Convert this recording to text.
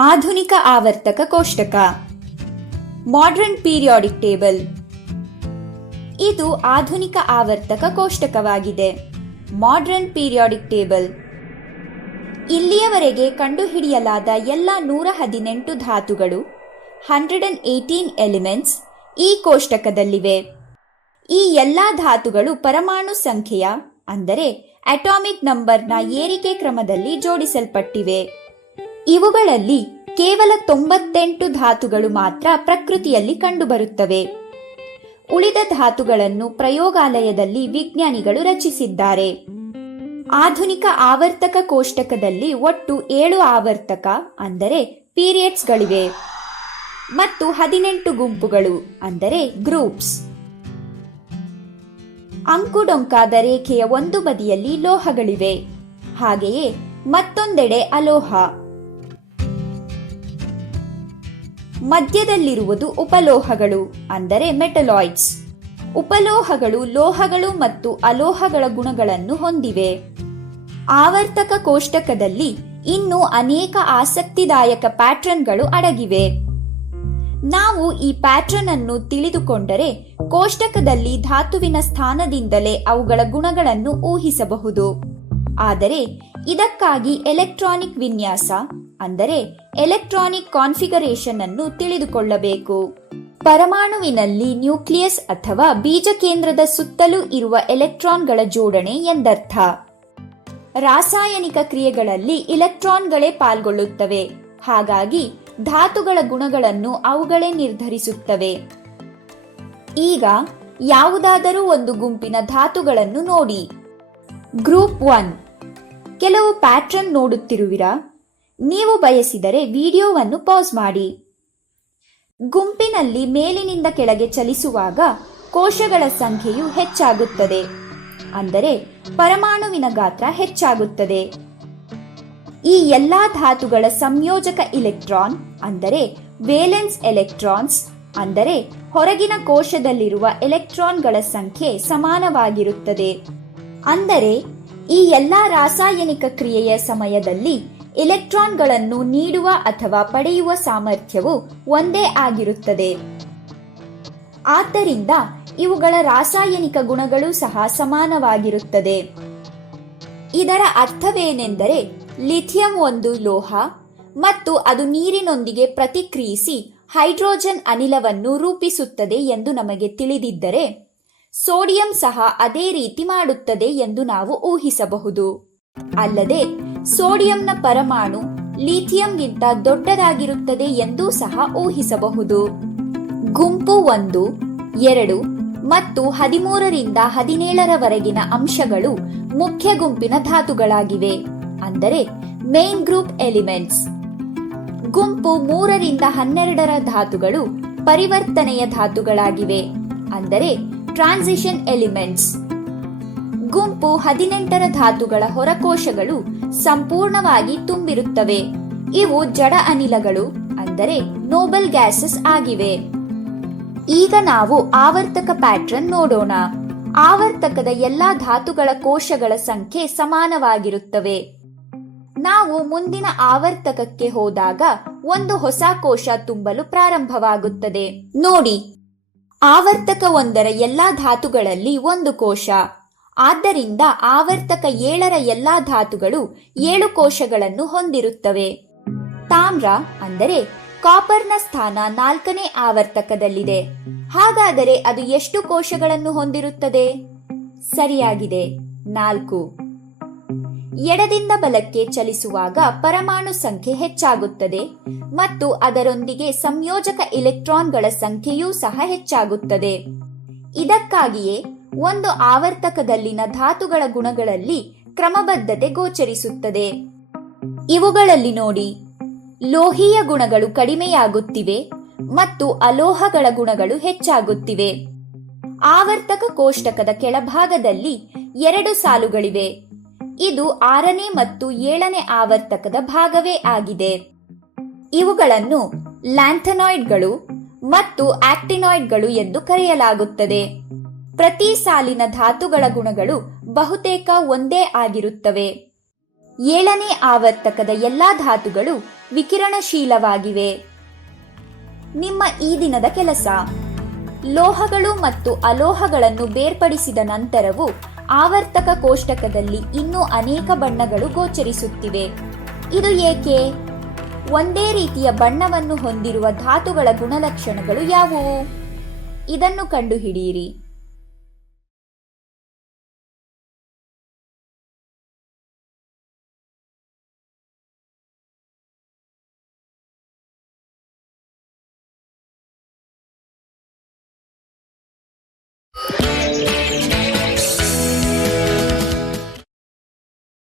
ಆಧುನಿಕ ಆವರ್ತಕ ಕೋಷ್ಟಕ ಮಾಡರ್ನ್ ಪೀರಿಯಾಡಿಕ್ ಟೇಬಲ್. ಇದು ಆಧುನಿಕ ಆವರ್ತಕ ಕೋಷ್ಟಕವಾಗಿದೆ. Modern periodic table. ಇಲ್ಲಿಯವರೆಗೆ ಕಂಡುಹಿಡಿಯಲಾದ ಎಲ್ಲ 118 ಧಾತುಗಳು 118 ಎಲಿಮೆಂಟ್ಸ್ ಈ ಕೋಷ್ಟಕದಲ್ಲಿವೆ. ಈ ಎಲ್ಲ ಧಾತುಗಳು ಪರಮಾಣು ಸಂಖ್ಯೆಯ ಅಂದರೆ ಅಟಾಮಿಕ್ ನಂಬರ್ನ ಏರಿಕೆ ಕ್ರಮದಲ್ಲಿ ಜೋಡಿಸಲ್ಪಟ್ಟಿವೆ. ಇವುಗಳಲ್ಲಿ ಕೇವಲ 98 ಧಾತುಗಳು ಮಾತ್ರ ಪ್ರಕೃತಿಯಲ್ಲಿ ಕಂಡುಬರುತ್ತವೆ. ಉಳಿದ ಧಾತುಗಳನ್ನು ಪ್ರಯೋಗಾಲಯದಲ್ಲಿ ವಿಜ್ಞಾನಿಗಳು ರಚಿಸಿದ್ದಾರೆ. ಆಧುನಿಕ ಆವರ್ತಕ ಕೋಷ್ಟಕದಲ್ಲಿ ಒಟ್ಟು 7 ಆವರ್ತಕ ಅಂದರೆ ಪೀರಿಯಡ್ಸ್ಗಳಿವೆ ಮತ್ತು 18 ಗುಂಪುಗಳು ಅಂದರೆ ಗ್ರೂಪ್ಸ್. ಅಂಕುಡೊಂಕಾದ ರೇಖೆಯ ಒಂದು ಬದಿಯಲ್ಲಿ ಲೋಹಗಳಿವೆ, ಹಾಗೆಯೇ ಮತ್ತೊಂದೆಡೆ ಅಲೋಹ. ಮಧ್ಯದಲ್ಲಿರುವುದು ಉಪಲೋಹಗಳು ಅಂದರೆ ಮೆಟಲಾಯ್ಡ್ಸ್. ಉಪಲೋಹಗಳು ಲೋಹಗಳು ಮತ್ತು ಅಲೋಹಗಳ ಗುಣಗಳನ್ನು ಹೊಂದಿವೆ. ಆವರ್ತಕ ಕೋಷ್ಟಕದಲ್ಲಿ ಇನ್ನೂ ಅನೇಕ ಆಸಕ್ತಿದಾಯಕ ಪ್ಯಾಟ್ರನ್ಗಳು ಅಡಗಿವೆ. ನಾವು ಈ ಪ್ಯಾಟ್ರನ್ ಅನ್ನು ತಿಳಿದುಕೊಂಡರೆ ಕೋಷ್ಟಕದಲ್ಲಿ ಧಾತುವಿನ ಸ್ಥಾನದಿಂದಲೇ ಅವುಗಳ ಗುಣಗಳನ್ನು ಊಹಿಸಬಹುದು. ಆದರೆ ಇದಕ್ಕಾಗಿ ಎಲೆಕ್ಟ್ರಾನಿಕ್ ವಿನ್ಯಾಸ ಅಂದರೆ ಎಲೆಕ್ಟ್ರಾನಿಕ್ ಕಾನ್ಫಿಗರೇಷನ್ ಅನ್ನು ತಿಳಿದುಕೊಳ್ಳಬೇಕು. ಪರಮಾಣುವಿನಲ್ಲಿ ನ್ಯೂಕ್ಲಿಯಸ್ ಅಥವಾ ಬೀಜ ಕೇಂದ್ರದ ಸುತ್ತಲೂ ಇರುವ ಎಲೆಕ್ಟ್ರಾನ್ಗಳ ಜೋಡಣೆ ಎಂದರ್ಥ. ರಾಸಾಯನಿಕ ಕ್ರಿಯೆಗಳಲ್ಲಿ ಇಲೆಕ್ಟ್ರಾನ್ಗಳೇ ಪಾಲ್ಗೊಳ್ಳುತ್ತವೆ, ಹಾಗಾಗಿ ಧಾತುಗಳ ಗುಣಗಳನ್ನು ಅವುಗಳೇ ನಿರ್ಧರಿಸುತ್ತವೆ. ಈಗ ಯಾವುದಾದರೂ ಒಂದು ಗುಂಪಿನ ಧಾತುಗಳನ್ನು ನೋಡಿ. ಗ್ರೂಪ್ 1. ಕೆಲವು ಪ್ಯಾಟ್ರನ್ ನೋಡುತ್ತಿರುವಿರಾ? ನೀವು ಬಯಸಿದರೆ ವಿಡಿಯೋವನ್ನು ಪಾಸ್ ಮಾಡಿ. ಗುಂಪಿನಲ್ಲಿ ಮೇಲಿನಿಂದ ಕೆಳಗೆ ಚಲಿಸುವಾಗ ಕೋಶಗಳ ಸಂಖ್ಯೆಯು ಹೆಚ್ಚಾಗುತ್ತದೆ, ಅಂದರೆ ಪರಮಾಣುವಿನ ಗಾತ್ರ ಹೆಚ್ಚಾಗುತ್ತದೆ. ಈ ಎಲ್ಲಾ ಧಾತುಗಳ ಸಂಯೋಜಕ ಇಲೆಕ್ಟ್ರಾನ್ ಅಂದರೆ ವೇಲೆನ್ಸ್ ಎಲೆಕ್ಟ್ರಾನ್ಸ್ ಅಂದರೆ ಹೊರಗಿನ ಕೋಶದಲ್ಲಿರುವ ಎಲೆಕ್ಟ್ರಾನ್ಗಳ ಸಂಖ್ಯೆ ಸಮಾನವಾಗಿರುತ್ತದೆ. ಅಂದರೆ ಈ ಎಲ್ಲಾ ರಾಸಾಯನಿಕ ಕ್ರಿಯೆಯ ಸಮಯದಲ್ಲಿ ಇಲೆಕ್ಟ್ರಾನ್ಗಳನ್ನು ನೀಡುವ ಅಥವಾ ಪಡೆಯುವ ಸಾಮರ್ಥ್ಯವು ಒಂದೇ ಆಗಿರುತ್ತದೆ. ಆದ್ದರಿಂದ ಇವುಗಳ ರಾಸಾಯನಿಕ ಗುಣಗಳು ಸಹ ಸಮಾನವಾಗಿರುತ್ತದೆ. ಇದರ ಅರ್ಥವೇನೆಂದರೆ ಲಿಥಿಯಂ ಒಂದು ಲೋಹ ಮತ್ತು ಅದು ನೀರಿನೊಂದಿಗೆ ಪ್ರತಿಕ್ರಿಯಿಸಿ ಹೈಡ್ರೋಜನ್ ಅನಿಲವನ್ನು ರೂಪಿಸುತ್ತದೆ ಎಂದು ನಮಗೆ ತಿಳಿದಿದ್ದರೆ, ಸೋಡಿಯಂ ಸಹ ಅದೇ ರೀತಿ ಮಾಡುತ್ತದೆ ಎಂದು ನಾವು ಊಹಿಸಬಹುದು. ಅಲ್ಲದೆ ಸೋಡಿಯಂನ ಪರಮಾಣು ಲಿಥಿಯಂಗಿಂತ ದೊಡ್ಡದಾಗಿರುತ್ತದೆ ಎಂದೂ ಸಹ ಊಹಿಸಬಹುದು. ಗುಂಪು 1, 2 ಮತ್ತು 13ರಿಂದ 17ರವರೆಗಿನ ಅಂಶಗಳು ಮುಖ್ಯ ಗುಂಪಿನ ಧಾತುಗಳಾಗಿವೆ, ಅಂದರೆ ಮೇನ್ ಗ್ರೂಪ್ ಎಲಿಮೆಂಟ್ಸ್. ಗುಂಪು 3ರಿಂದ 12ರ ಧಾತುಗಳು ಪರಿವರ್ತನೆಯ ಧಾತುಗಳಾಗಿವೆ, ಅಂದರೆ ಟ್ರಾನ್ಸಿಷನ್ ಎಲಿಮೆಂಟ್ಸ್. ಗುಂಪು 18ರ ಧಾತುಗಳ ಹೊರಕೋಶಗಳು ಸಂಪೂರ್ಣವಾಗಿ ತುಂಬಿರುತ್ತವೆ. ಇವು ಜಡ ಅನಿಲಗಳು ಅಂದರೆ ನೋಬಲ್ ಗ್ಯಾಸಸ್ ಆಗಿವೆ. ಈಗ ನಾವು ಆವರ್ತಕ ಪ್ಯಾಟ್ರನ್ ನೋಡೋಣ. ಆವರ್ತಕದ ಎಲ್ಲಾ ಧಾತುಗಳ ಕೋಶಗಳ ಸಂಖ್ಯೆ ಸಮಾನವಾಗಿರುತ್ತವೆ. ನಾವು ಮುಂದಿನ ಆವರ್ತಕಕ್ಕೆ ಹೋದಾಗ ಒಂದು ಹೊಸ ಕೋಶ ತುಂಬಲು ಪ್ರಾರಂಭವಾಗುತ್ತದೆ. ನೋಡಿ, ಆವರ್ತಕ 1ರ ಎಲ್ಲಾ ಧಾತುಗಳಲ್ಲಿ ಒಂದು ಕೋಶ. ಆದ್ದರಿಂದ ಆವರ್ತಕ 7ರ ಎಲ್ಲಾ ಧಾತುಗಳು 7 ಕೋಶಗಳನ್ನು ಹೊಂದಿರುತ್ತವೆ. ತಾಮ್ರ ಅಂದರೆ ಕಾಪರ್ನ ಸ್ಥಾನ 4ನೇ ಆವರ್ತಕದಲ್ಲಿದೆ. ಹಾಗಾದರೆ ಅದು ಎಷ್ಟು ಕೋಶಗಳನ್ನು ಹೊಂದಿರುತ್ತದೆ? ಸರಿಯಾಗಿದೆ, 4. ಎಡದಿಂದ ಬಲಕ್ಕೆ ಚಲಿಸುವಾಗ ಪರಮಾಣು ಸಂಖ್ಯೆ ಹೆಚ್ಚಾಗುತ್ತದೆ ಮತ್ತು ಅದರೊಂದಿಗೆ ಸಂಯೋಜಕ ಇಲೆಕ್ಟ್ರಾನ್ಗಳ ಸಂಖ್ಯೆಯೂ ಸಹ ಹೆಚ್ಚಾಗುತ್ತದೆ. ಇದಕ್ಕಾಗಿಯೇ ಒಂದು ಆವರ್ತಕದಲ್ಲಿನ ಧಾತುಗಳ ಗುಣಗಳಲ್ಲಿ ಕ್ರಮಬದ್ಧತೆ ಗೋಚರಿಸುತ್ತದೆ. ಇವುಗಳಲ್ಲಿ ನೋಡಿ, ಲೋಹೀಯ ಗುಣಗಳು ಕಡಿಮೆಯಾಗುತ್ತಿವೆ ಮತ್ತು ಅಲೋಹಗಳ ಗುಣಗಳು ಹೆಚ್ಚಾಗುತ್ತಿವೆ. ಆವರ್ತಕ ಕೋಷ್ಟಕದ ಕೆಳಭಾಗದಲ್ಲಿ 2 ಸಾಲುಗಳಿವೆ. ಇದು 6ನೇ ಮತ್ತು 7ನೇ ಆವರ್ತಕದ ಭಾಗವೇ ಆಗಿದೆ. ಇವುಗಳನ್ನು ಲ್ಯಾಂಥನಾಯ್ಡ್ಗಳು ಮತ್ತು ಆಕ್ಟಿನಾಯ್ಡ್ಗಳು ಎಂದು ಕರೆಯಲಾಗುತ್ತದೆ. ಪ್ರತಿ ಸಾಲಿನ ಧಾತುಗಳ ಗುಣಗಳು ಬಹುತೇಕ ಒಂದೇ ಆಗಿರುತ್ತವೆ. 7ನೇ ಆವರ್ತಕದ ಎಲ್ಲಾ ಧಾತುಗಳು ವಿಕಿರಣಶೀಲವಾಗಿವೆ. ನಿಮ್ಮ ಈ ದಿನದ ಕೆಲಸ: ಲೋಹಗಳು ಮತ್ತು ಅಲೋಹಗಳನ್ನು ಬೇರ್ಪಡಿಸಿದ ನಂತರವೂ ಆವರ್ತಕ ಕೋಷ್ಟಕದಲ್ಲಿ ಇನ್ನೂ ಅನೇಕ ಬಣ್ಣಗಳು ಗೋಚರಿಸುತ್ತಿವೆ. ಇದು ಏಕೆ? ಒಂದೇ ರೀತಿಯ ಬಣ್ಣವನ್ನು ಹೊಂದಿರುವ ಧಾತುಗಳ ಗುಣಲಕ್ಷಣಗಳು ಯಾವುವು? ಇದನ್ನು ಕಂಡುಹಿಡಿಯಿರಿ.